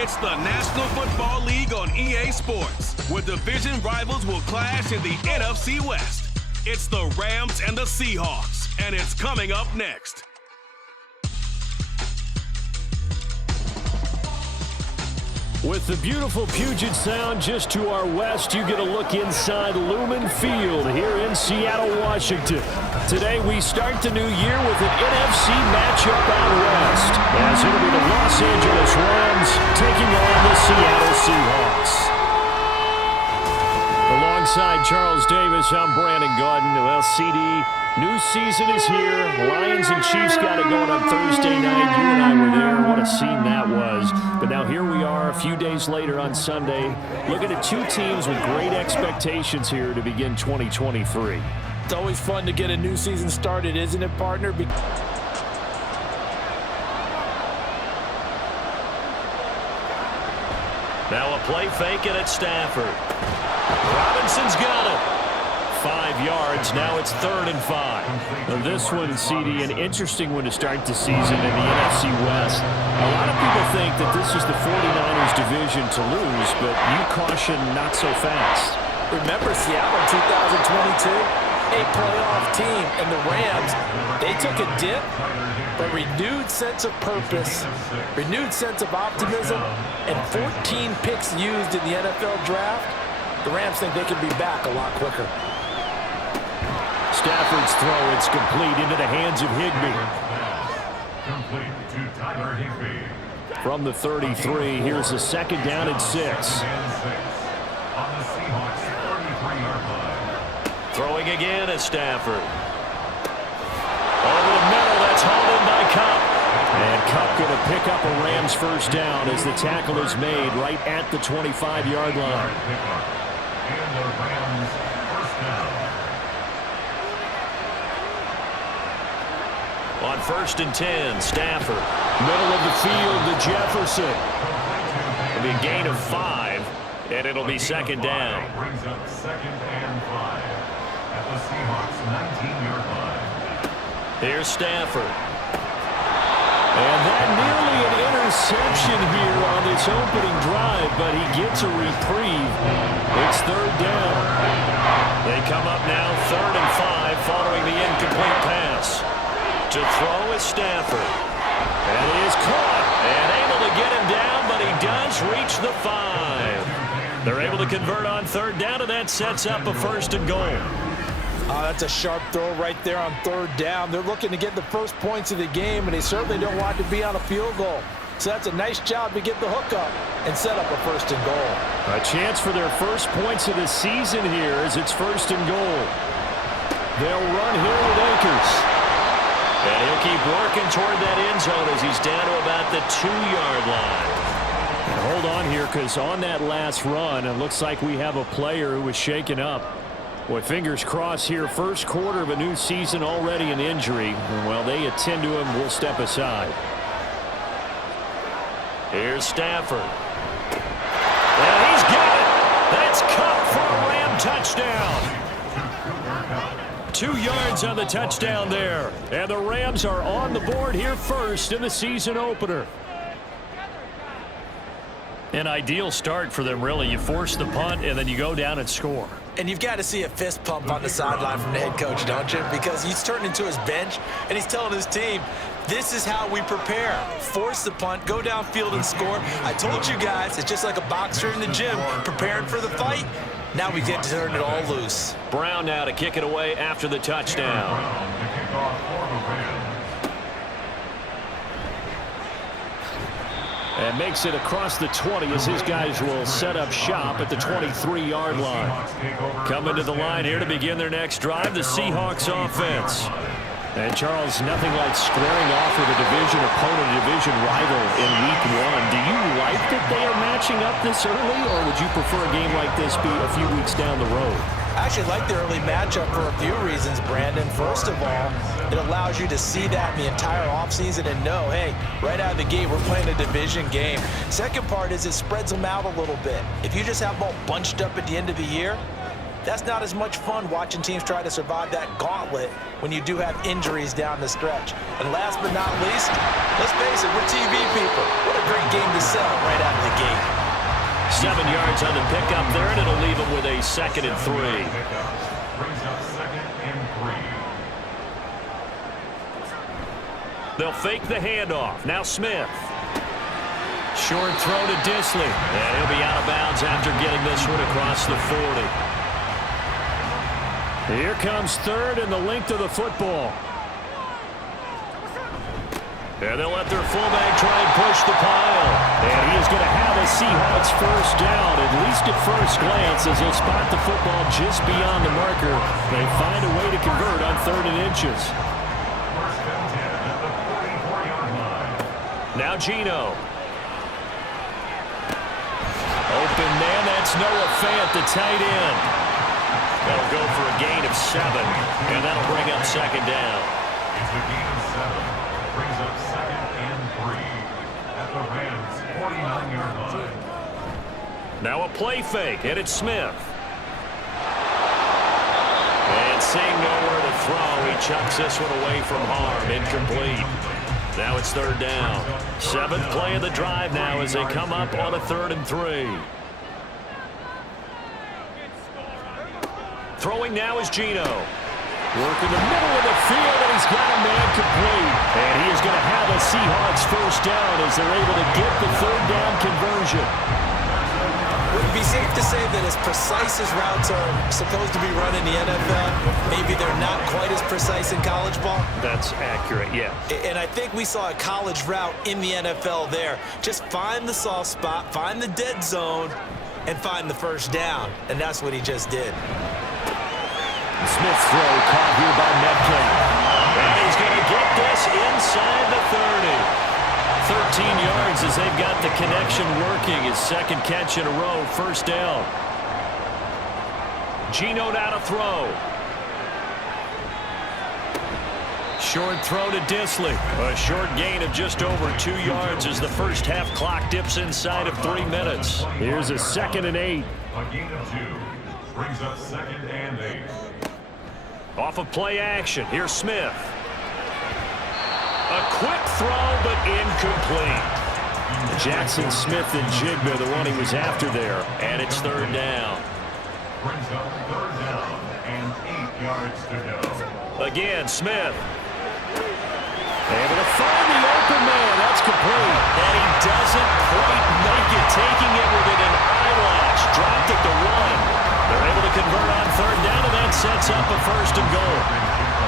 It's the National Football League on EA Sports, where division rivals will clash in the NFC West. It's the Rams and the Seahawks, and it's coming up next. With the beautiful Puget Sound just to our west, you get a look inside Lumen Field here in Seattle, Washington. Today we start the new year with an NFC matchup out west, as it'll be the Los Angeles Rams taking on the Seattle Seahawks. Alongside Charles Davis, I'm Brandon Gaudin. Well, CD, new season is here. Lions and Chiefs got it going on Thursday night. You and I were there. What a scene that was. But now here we are a few days later on Sunday, looking at two teams with great expectations here to begin 2023. It's always fun to get a new season started, isn't it, partner? Now a play fake and it's Stafford. Robinson's got it. 5 yards. Now it's 3rd and 5. Now this one, CD, an interesting one to start the season in the NFC West. A lot of people think that this is the 49ers division to lose, but you caution not so fast. Remember Seattle 2022? A playoff team, and the Rams, they took a dip, but renewed sense of purpose, renewed sense of optimism, and 14 picks used in the NFL draft. The Rams think they can be back a lot quicker. Stafford's throw, it's complete into the hands of Higbee. Complete to Tyler Higbee. From the 33, here's a 2nd down and 6. On the Seahawks 33-yard line. Throwing again is Stafford. Over the middle, that's hauled in by Kupp. And Kupp going to pick up a Rams first down as the tackle is made right at the 25-yard line. And the Rams first down. On 1st and 10, Stafford. Middle of the field to Jefferson. It'll be a gain of 5, and it'll be 2nd down. Brings up 2nd and 5 at the Seahawks 19-yard line. Here's Stafford. And that nearly an interception here on this opening drive, but he gets a reprieve. It's 3rd down. They come up now 3rd and 5 following the incomplete pass. To throw is Stafford. And he is caught and able to get him down, but he does reach the 5. They're able to convert on 3rd down, and that sets up a 1st and goal. That's a sharp throw right there on 3rd down. They're looking to get the first points of the game, and they certainly don't want to be on a field goal. So that's a nice job to get the hook up and set up a 1st and goal. A chance for their first points of the season here as it's 1st and goal. They'll run here with Akers. And he'll keep working toward that end zone as he's down to about the 2-yard line. And hold on here, because on that last run, it looks like we have a player who was shaken up. Boy, fingers crossed here, first quarter of a new season, already an injury. And while they attend to him, we'll step aside. Here's Stafford. And he's got it. That's Kupp for a Ram touchdown. 2 yards on the touchdown there. And the Rams are on the board here first in the season opener. An ideal start for them, really. You force the punt, and then you go down and score. And you've got to see a fist pump on the sideline from the head coach, don't you? Because he's turned into his bench, and he's telling his team, this is how we prepare. Force the punt, go downfield and score. I told you guys, it's just like a boxer in the gym preparing for the fight. Now we get to turn it all loose. Brown now to kick it away after the touchdown. And makes it across the 20 as his guys will set up shop at the 23-yard line. Coming to the line here to begin their next drive, the Seahawks offense. And Charles, nothing like squaring off with a division opponent, a division rival in week 1. Do you like that they are matching up this early, or would you prefer a game like this be a few weeks down the road? I actually like the early matchup for a few reasons, Brandon. First of all, it allows you to see that in the entire offseason and know, hey, right out of the gate, we're playing a division game. Second part is it spreads them out a little bit. If you just have them all bunched up at the end of the year, that's not as much fun watching teams try to survive that gauntlet when you do have injuries down the stretch. And last but not least, let's face it, listen, we're TV people. What a great game to sell right out of the gate. 7 yards on the pickup there, and it'll leave him with a 2nd and 3. Brings up 2nd and 3. They'll fake the handoff. Now Smith. Short throw to Disley. And he'll be out of bounds after getting this one across the 40. Here comes 3rd and the length of the football. And they'll let their fullback try and push the pile. And he is going to have a Seahawks first down, at least at first glance, as he'll spot the football just beyond the marker. They find a way to convert on 3rd and inches. First and 10 at the 44-yard line. Now Geno. Open man, that's Noah Fant, the tight end. That'll go for a gain of 7, and that'll bring up 2nd down. It's a gain of 7. Brings up 2nd and 3 at the Rams' 49-yard line. Now a play fake, and it's Smith. And seeing nowhere to throw, he chucks this one away from harm, incomplete. Now it's 3rd down. 7th play of the drive now as they come up on a 3rd and 3. Throwing now is Geno. Working the middle of the field, and he's got a man complete. And he is going to have a Seahawks first down as they're able to get the 3rd down conversion. Would it be safe to say that as precise as routes are supposed to be run in the NFL, maybe they're not quite as precise in college ball? That's accurate, yeah. And I think we saw a college route in the NFL there. Just find the soft spot, find the dead zone, and find the first down. And that's what he just did. Smith's throw caught here by Metcalf. And he's going to get this inside the 30. 13 yards as they've got the connection working. His 2nd catch in a row, first down. Geno now to throw. Short throw to Disley. A short gain of just over 2 yards as the first half clock dips inside of 3 minutes. Here's a 2nd and 8. A gain of 2. Brings up 2nd and 8. Off of play action, here's Smith. A quick throw, but incomplete. Jackson Smith and Jigba, the one he was after there, and it's 3rd down. Brings up 3rd down and 8 yards to go. Again, Smith. Able to find the open man, that's complete. And he doesn't quite make it, taking it within an eyelash. Dropped it to 1. They're able to convert on 3rd down, and that sets up a 1st and goal.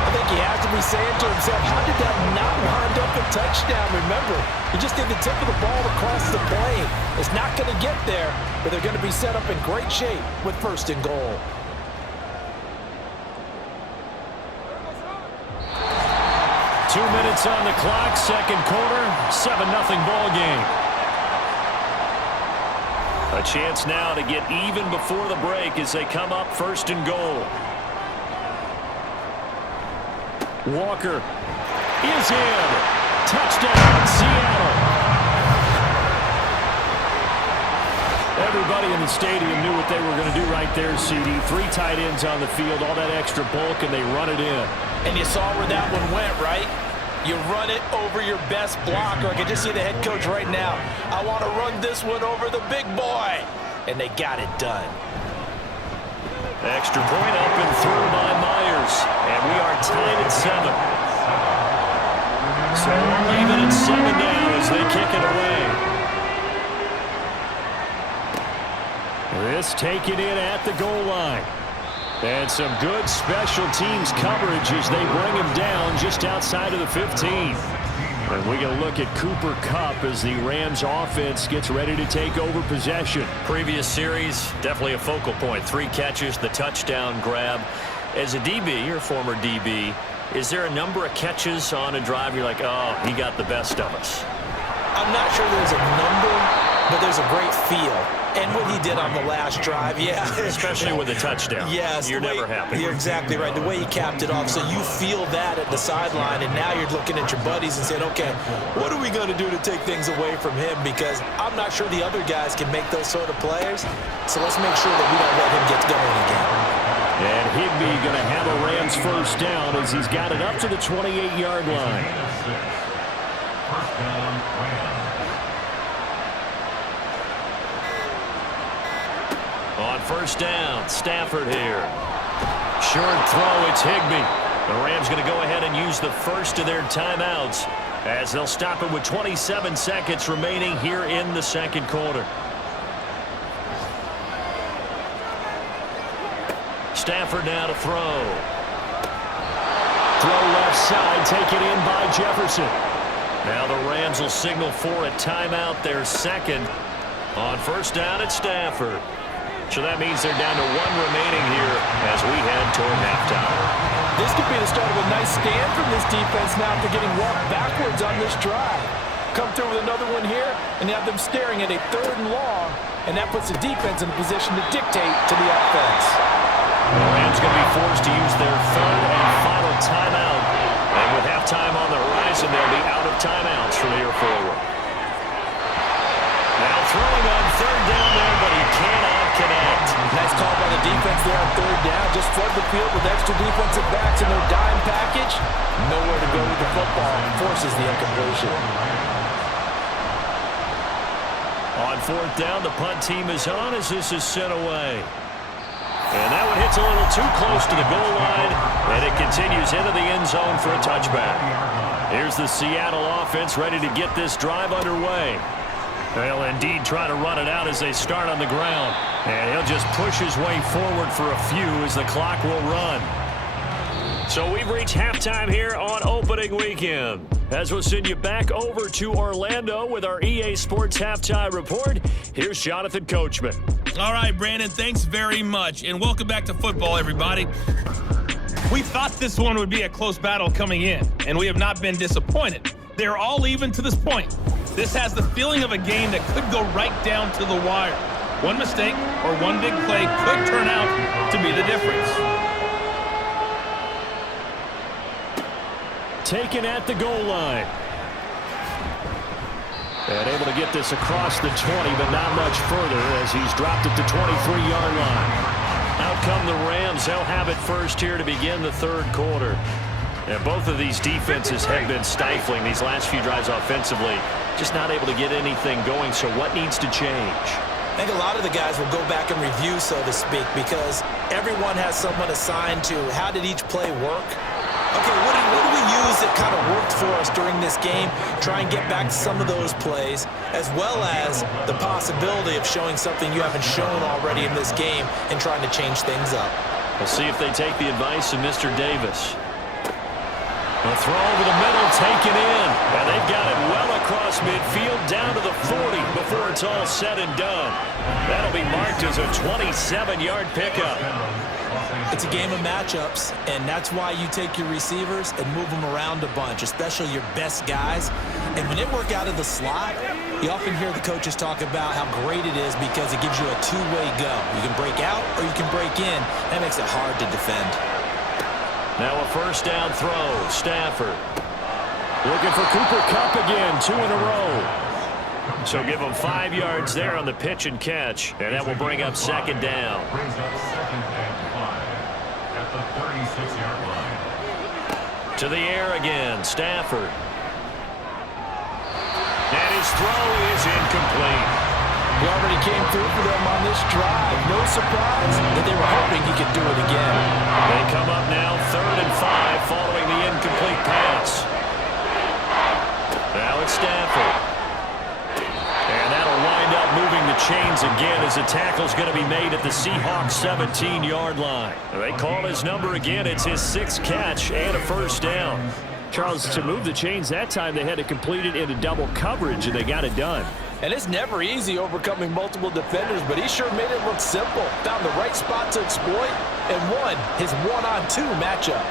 I think he has to be saying to himself, how did that not wind up a touchdown? Remember, he just did the tip of the ball across the plane. It's not going to get there, but they're going to be set up in great shape with 1st and goal. Two minutes on the clock, 2nd quarter, 7-0 ball game. A chance now to get even before the break as they come up 1st and goal. Walker is in. Touchdown, Seattle. Everybody in the stadium knew what they were going to do right there, CD. 3 tight ends on the field, all that extra bulk, and they run it in. And you saw where that one went, right? You run it over your best blocker. I can just see the head coach right now. I want to run this one over the big boy. And they got it done. Extra point up and through by Myers. And we are tied at 7. So we'll leave it at 7 now as they kick it away. This taken in at the goal line. And some good special teams coverage as they bring him down just outside of the 15. And we're going to look at Cooper Kupp as the Rams offense gets ready to take over possession. Previous series, definitely a focal point. 3 catches, the touchdown grab. As a DB, you're a former DB, is there a number of catches on a drive you're like, oh, he got the best of us? I'm not sure there's a number, but there's a great feel. And what he did on the last drive, yeah. Especially with a touchdown. Yes. You're never happy. You're exactly right. The way he capped it off, so you feel that at the sideline, and now you're looking at your buddies and saying, okay, what are we going to do to take things away from him? Because I'm not sure the other guys can make those sort of players. So let's make sure that we don't let him get going again. And Higbee going to have a Rams first down as he's got it up to the 28-yard line. touchdown, Rams. On first down, Stafford here. Short throw, it's Higbee. The Rams going to go ahead and use the first of their timeouts as they'll stop it with 27 seconds remaining here in the second quarter. Stafford now to throw. Throw left side, taken in by Jefferson. Now the Rams will signal for a timeout, their second. On first down at Stafford. So that means they're down to one remaining here as we head toward halftime. This could be the start of a nice stand from this defense now after getting walked backwards on this drive. Come through with another one here, and you have them staring at a 3rd and long, and that puts the defense in a position to dictate to the offense. The Rams going to be forced to use their 3rd and final timeout. And with halftime on the horizon, they'll be out of timeouts from here forward. Now throwing on 3rd down there, but he cannot connect. Nice call by the defense there on 3rd down. Just flood the field with extra defensive backs in their dime package. Nowhere to go with the football. Forces the incompletion. On 4th down, the punt team is on as this is sent away. And that one hits a little too close to the goal line, and it continues into the end zone for a touchback. Here's the Seattle offense ready to get this drive underway. They'll indeed try to run it out as they start on the ground. And he'll just push his way forward for a few as the clock will run. So we've reached halftime here on opening weekend. As we'll send you back over to Orlando with our EA Sports Halftime Report, here's Jonathan Coachman. All right, Brandon, thanks very much. And welcome back to football, everybody. We thought this one would be a close battle coming in, and we have not been disappointed. They're all even to this point. This has the feeling of a game that could go right down to the wire. One mistake or one big play could turn out to be the difference. Taken at the goal line. And able to get this across the 20, but not much further as he's dropped at the 23-yard line. Out come the Rams. They'll have it first here to begin the 3rd quarter. And both of these defenses have been stifling these last few drives offensively. Just not able to get anything going, so what needs to change? I think a lot of the guys will go back and review, so to speak, because everyone has someone assigned to how did each play work. Okay, what do we use that kind of worked for us during this game? Try and get back to some of those plays, as well as the possibility of showing something you haven't shown already in this game and trying to change things up. We'll see if they take the advice of Mr. Davis. A throw over the middle, taken in. And they've got it well across midfield, down to the 40 before it's all said and done. That'll be marked as a 27-yard pickup. It's a game of matchups, and that's why you take your receivers and move them around a bunch, especially your best guys. And when they work out of the slot, you often hear the coaches talk about how great it is because it gives you a two-way go. You can break out or you can break in. That makes it hard to defend. Now a first down throw. Stafford looking for Cooper Kupp again, 2 in a row. So give him 5 yards there on the pitch and catch, and that will bring up 2nd down. Brings up 2nd and 5 at the 36-yard line. To the air again, Stafford. And his throw is incomplete. He already came through for them on this drive. No surprise that they were hoping he could do it again. They come up now 3rd and 5 following the incomplete pass. Now it's Stafford. And that'll wind up moving the chains again as the tackle's going to be made at the Seahawks 17-yard line. They call his number again. It's his 6th catch and a first down. Charles, to move the chains that time, they had to complete it into double coverage, and they got it done. And it's never easy overcoming multiple defenders, but he sure made it look simple. Found the right spot to exploit and won his 1-on-2 matchup.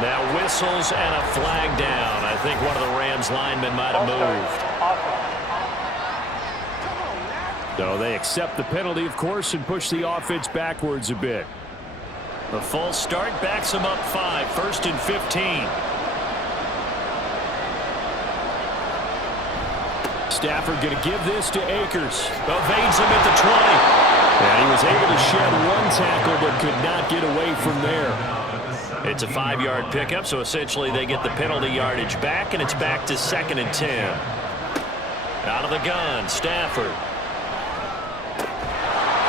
Now whistles and a flag down. I think one of the Rams linemen might have moved. So they accept the penalty, of course, and push the offense backwards a bit. The false start backs him up 5, 1st and 15. Stafford going to give this to Akers. Evades him at the 20. And he was able to shed one tackle but could not get away from there. It's a 5-yard pickup, so essentially they get the penalty yardage back, and it's back to 2nd and 10. Out of the gun, Stafford.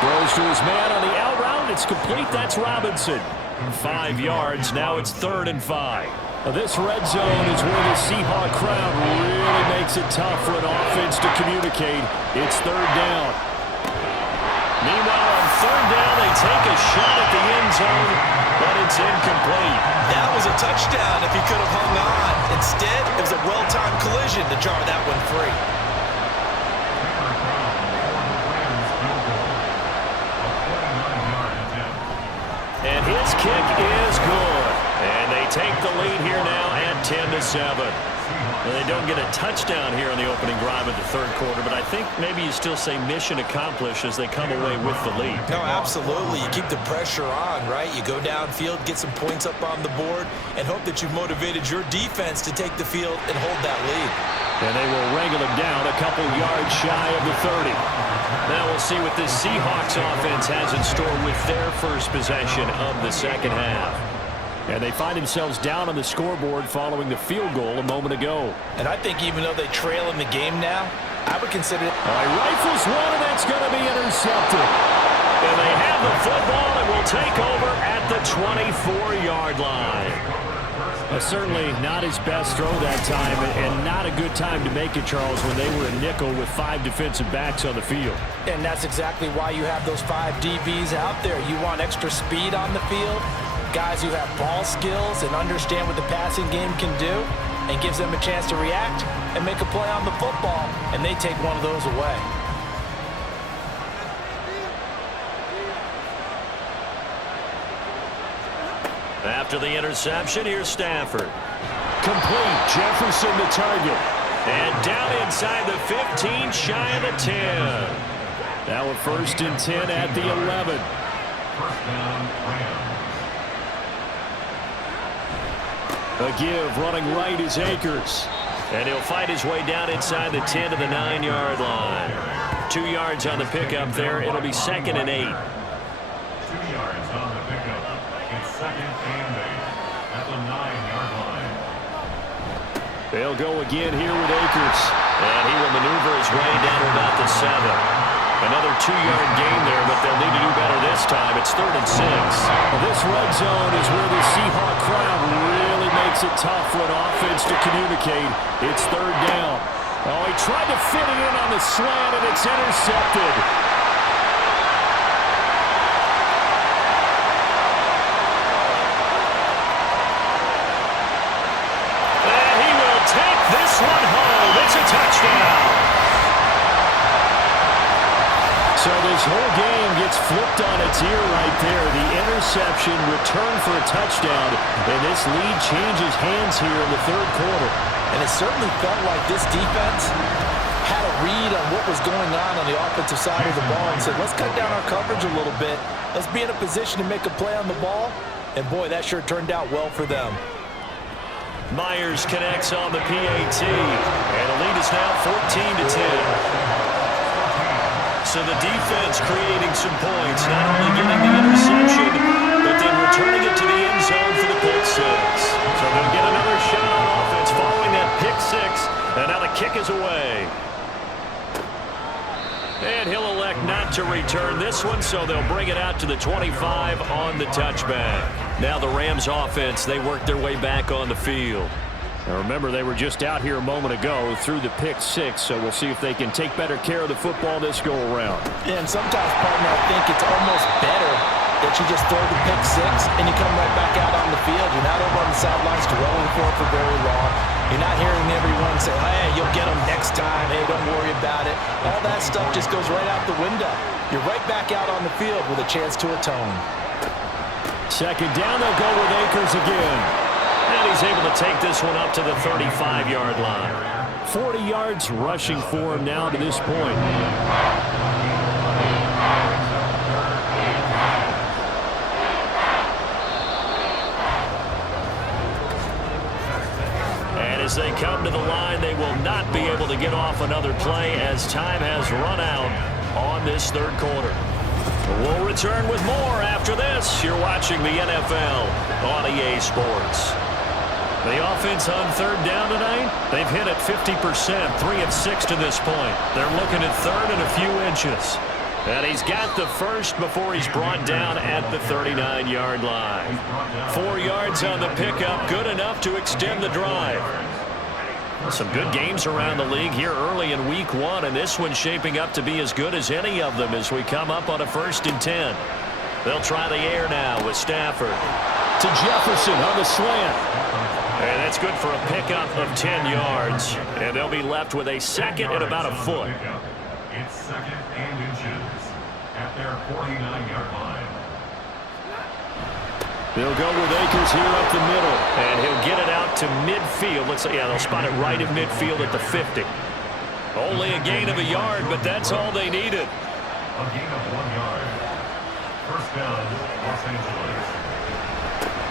Throws to his man on the out route. It's complete. That's Robinson. 5 yards. Now it's 3rd and 5. This red zone is where the Seahawk crowd really makes it tough for an offense to communicate. It's 3rd down. Meanwhile, on 3rd down, they take a shot at the end zone, but it's incomplete. That was a touchdown if he could have hung on. Instead, it was a well-timed collision to jar that one free. And his kick is good. And they take the lead here now at 10-7. Well, they don't get a touchdown here on the opening drive of the 3rd quarter, but I think maybe you still say mission accomplished as they come away with the lead. No, absolutely. You keep the pressure on, right? You go downfield, get some points up on the board, and hope that you've motivated your defense to take the field and hold that lead. And they will wrangle him down a couple yards shy of the 30. Now we'll see what this Seahawks offense has in store with their first possession of the 2nd half. And they find themselves down on the scoreboard following the field goal a moment ago. And I think even though they trail in the game now, I would consider it. Rifles one, and that's going to be intercepted. And they have the football and will take over at the 24-yard line. Certainly not his best throw that time, and not a good time to make it, Charles, when they were a nickel with 5 defensive backs on the field. And that's exactly why you have those 5 DBs out there. You want extra speed on the field, guys who have ball skills and understand what the passing game can do, and gives them a chance to react and make a play on the football, and they take one of those away. After the interception, here's Stafford. Complete. Jefferson the target. And down inside the 15, shy of the 10. Now a 1st and 10 at the 11. 1st down, Rams. A give, running right is Akers. And he'll fight his way down inside the 10 to the 9-yard line. 2 yards on the pickup there. It'll be 2nd and 8. 2 yards on the pickup. It's 2nd and 8 at the 9-yard line. They'll go again here with Akers. And he will maneuver his way down to about the 7. Another 2-yard gain there, but they'll need to do better this time. It's 3rd and 6. Well, this red zone is where the Seahawk crowd really makes it tough for an offense to communicate. It's 3rd down. Oh, he tried to fit it in on the slant, and it's intercepted. And he will take this one home. It's a touchdown. So this whole game gets flipped on its ear right there. The interception, return for a touchdown, and this lead changes hands here in the 3rd quarter. And it certainly felt like this defense had a read on what was going on the offensive side of the ball and said, let's cut down our coverage a little bit. Let's be in a position to make a play on the ball. And, boy, that sure turned out well for them. Myers connects on the PAT. And the lead is now 14-10. So the defense creating some points, not only getting the interception, but then returning it to the end zone for the pick 6. So they'll get another shot on offense following that pick 6, and now the kick is away. And he'll elect not to return this one, so they'll bring it out to the 25 on the touchback. Now the Rams offense, they work their way back on the field. Now remember, they were just out here a moment ago through the pick 6, so we'll see if they can take better care of the football this go-around. Yeah, and sometimes, partner, I think it's almost better that you just throw the pick 6 and you come right back out on the field. You're not over on the sidelines dwelling for very long. You're not hearing everyone say, hey, you'll get them next time. Hey, don't worry about it. All that stuff just goes right out the window. You're right back out on the field with a chance to atone. 2nd down, they'll go with Akers again. And he's able to take this one up to the 35-yard line. 40 yards rushing for him now to this point. And as they come to the line, they will not be able to get off another play as time has run out on this 3rd quarter. We'll return with more after this. You're watching the NFL on EA Sports. The offense on third down tonight, they've hit it 50%, 3 of 6 to this point. They're looking at third and a few inches. And he's got the first before he's brought down at the 39-yard line. 4 yards on the pickup, good enough to extend the drive. Some good games around the league here early in week 1, and this one's shaping up to be as good as any of them as we come up on a 1st and 10. They'll try the air now with Stafford. To Jefferson on the slant. And that's good for a pickup of 10 yards. And they'll be left with a second and about a foot. It's 2nd and inches at their 49-yard line. They'll go with Akers here up the middle. And he'll get it out to midfield. Let's say, yeah, they'll spot it right at midfield at the 50. Only a gain of a yard, but that's all they needed. A gain of 1 yard. First down, Los Angeles.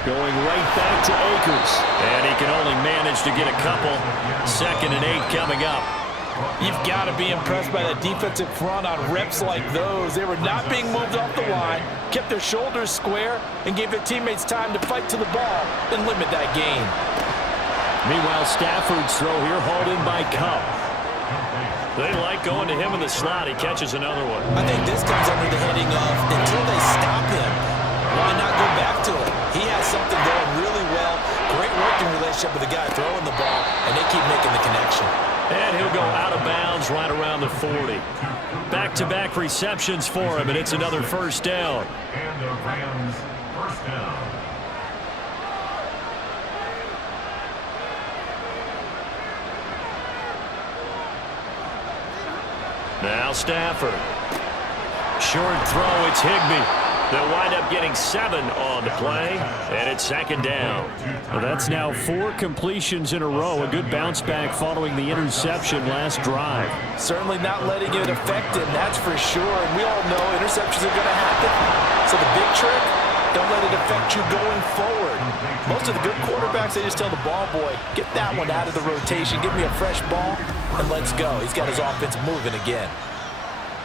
Going right back to Akers. And he can only manage to get a couple. 2nd and 8 coming up. You've got to be impressed by the defensive front on reps like those. They were not being moved off the line, kept their shoulders square, and gave their teammates time to fight to the ball and limit that gain. Meanwhile, Stafford's throw here hauled in by Cup. They like going to him in the slot. He catches another one. I think this comes under the heading of until they stop him, why not go back to it? He has something going really well. Great working relationship with the guy throwing the ball, and they keep making the connection. And he'll go out of bounds right around the 40. Back-to-back receptions for him, and it's another first down. And the Rams first down. Now Stafford. Short throw, it's Higbee. They'll wind up getting 7 on the play, and it's 2nd down. Well, that's now 4 completions in a row. A good bounce back following the interception last drive. Certainly not letting it affect him, that's for sure. And we all know interceptions are going to happen. So the big trick, don't let it affect you going forward. Most of the good quarterbacks, they just tell the ball boy, get that one out of the rotation, give me a fresh ball, and let's go. He's got his offense moving again.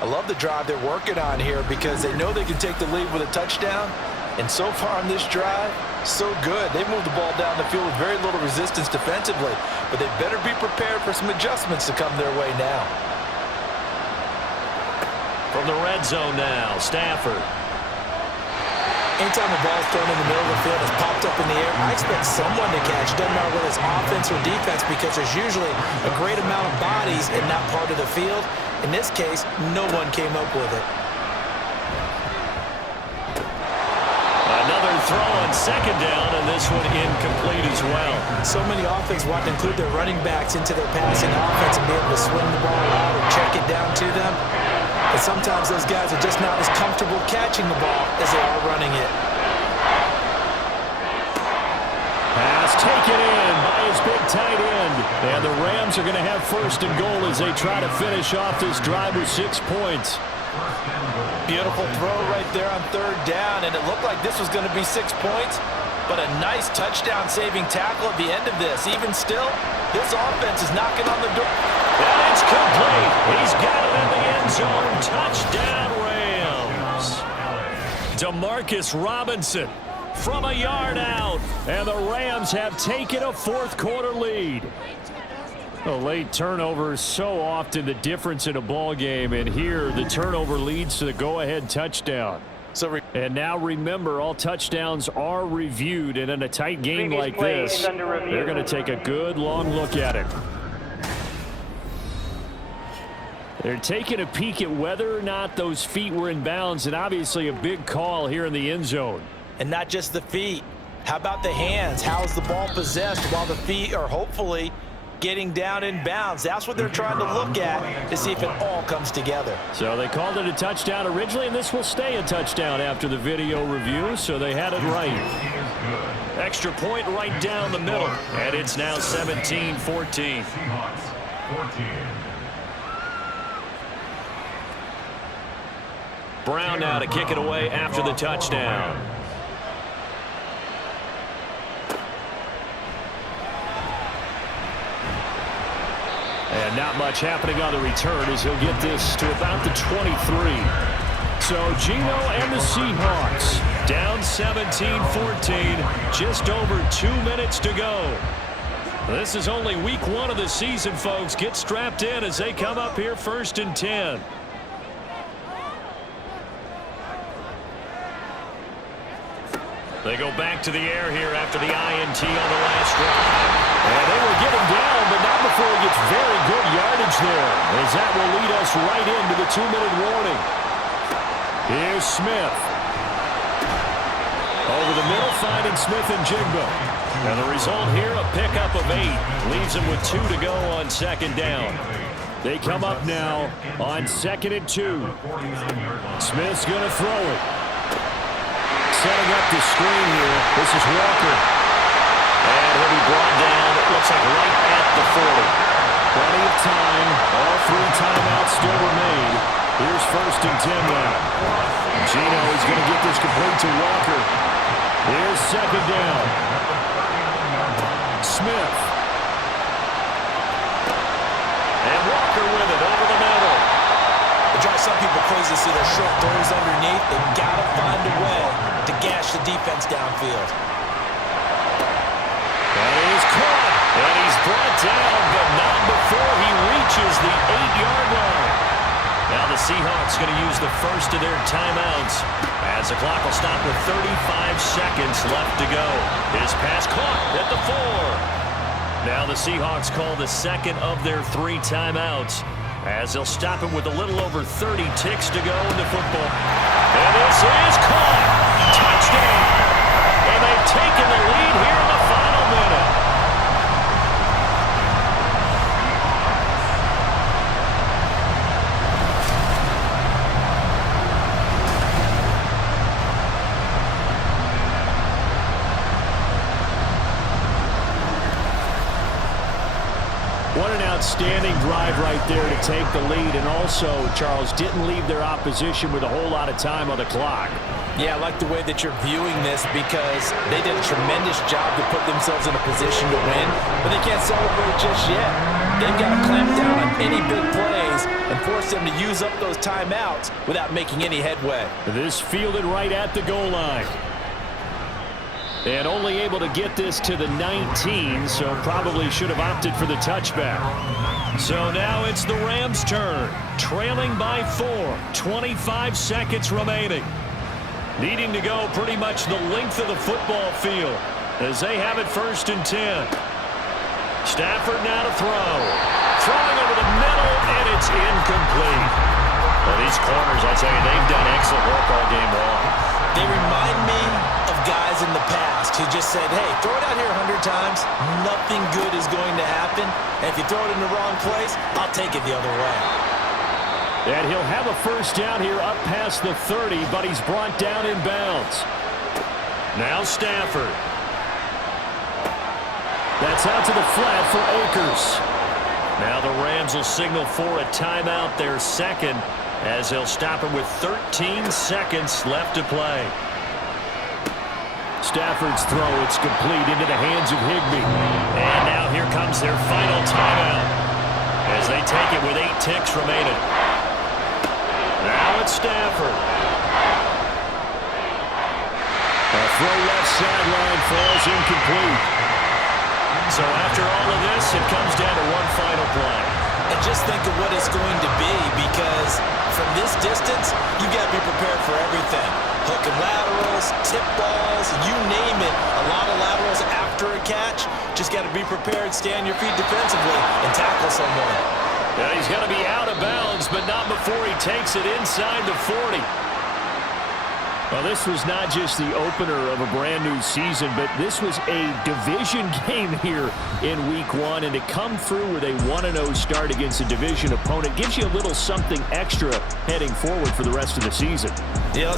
I love the drive they're working on here because they know they can take the lead with a touchdown. And so far on this drive, so good. They moved the ball down the field with very little resistance defensively. But they better be prepared for some adjustments to come their way now. From the red zone now, Stafford. Anytime the ball's thrown in the middle of the field, it's popped up in the air, I expect someone to catch. Doesn't matter whether it's offense or defense because there's usually a great amount of bodies in that part of the field. In this case, no one came up with it. Another throw on 2nd down, and this one incomplete as well. So many offenses want to include their running backs into their passing offense and be able to swing the ball out or check it down to them. But sometimes those guys are just not as comfortable catching the ball as they are running it. Pass taken in by his big tight end. And the Rams are going to have 1st and goal as they try to finish off this drive with 6 points. Beautiful throw right there on 3rd down, and it looked like this was going to be 6 points. But a nice touchdown-saving tackle at the end of this. Even still, this offense is knocking on the door. And it's complete. He's got it in the end zone. Touchdown, Rams. Demarcus Robinson from a yard out. And the Rams have taken a 4th quarter lead. A late turnover is so often the difference in a ball game, and here the turnover leads to the go-ahead touchdown. And now remember, all touchdowns are reviewed, and in a tight game like this, they're going to take a good long look at it. They're taking a peek at whether or not those feet were in bounds, and obviously a big call here in the end zone. And not just the feet. How about the hands? How is the ball possessed while the feet are hopefully getting down in bounds? That's what they're trying to look at to see if it all comes together. So they called it a touchdown originally, and this will stay a touchdown after the video review, so they had it right. Extra point right down the middle, and it's now 17-14. SEAHAWKS 14. Brown now to kick it away after the touchdown. And not much happening on the return as he'll get this to about the 23. So Gino and the Seahawks down 17-14, just over 2 minutes to go. This is only week 1 of the season, folks. Get strapped in as they come up here 1st and 10. They go back to the air here after the INT on the last drive. And they will get him down, but not before he gets very good yardage there, as that will lead us right into the 2-minute warning. Here's Smith. Over the middle, finding Smith and Jigba. And the result here, a pickup of 8. Leaves him with 2 to go on 2nd down. They come up now on 2nd and 2. Smith's going to throw it. Setting up the screen here. This is Walker. And he'll be brought down, it looks like right at the 40. Plenty of time. All 3 timeouts still remain. Here's 1st and 10 now. Gino is going to get this complete to Walker. Here's 2nd down. Smith. And Walker with it over the middle. It drives some people crazy to see their short throws underneath. They've got to find a way to gash the defense downfield. And he's caught. And he's brought down, but not before he reaches the 8-yard line. Now the Seahawks going to use the first of their timeouts as the clock will stop with 35 seconds left to go. His pass caught at the 4. Now the Seahawks call the second of their 3 timeouts as they'll stop him with a little over 30 ticks to go in the football. And this is caught. Touchdown. And they've taken the lead here in the final minute. What an outstanding drive right there to take the lead, and also, Charles, didn't leave their opposition with a whole lot of time on the clock. Yeah, I like the way that you're viewing this because they did a tremendous job to put themselves in a position to win, but they can't celebrate just yet. They've got to clamp down on any big plays and force them to use up those timeouts without making any headway. This fielded right at the goal line. And only able to get this to the 19, so probably should have opted for the touchback. So now it's the Rams' turn, trailing by 4, 25 seconds remaining. Needing to go pretty much the length of the football field as they have it 1st and 10. Stafford now to throw. Throwing over the middle, and it's incomplete. Well, these corners, I tell you, they've done excellent work all game long. They remind me of guys in the past who just said, hey, throw it out here 100 times, nothing good is going to happen. And if you throw it in the wrong place, I'll take it the other way. And he'll have a 1st down here up past the 30, but he's brought down in bounds. Now Stafford. That's out to the flat for Akers. Now the Rams will signal for a timeout, their 2nd, as they'll stop him with 13 seconds left to play. Stafford's throw, it's complete into the hands of Higbee. And now here comes their final timeout as they take it with 8 ticks remaining. Now it's Stafford. A throw left sideline falls incomplete. So after all of this, it comes down to one final play. And just think of what it's going to be, because from this distance, you've got to be prepared for everything. Hook and laterals, tip balls, you name it. A lot of laterals after a catch. Just got to be prepared, stand your feet defensively, and tackle someone. Yeah, he's going to be out of bounds, but not before he takes it inside the 40. Well, this was not just the opener of a brand new season, but this was a division game here in week 1, and to come through with a 1-0 start against a division opponent gives you a little something extra heading forward for the rest of the season. Yeah,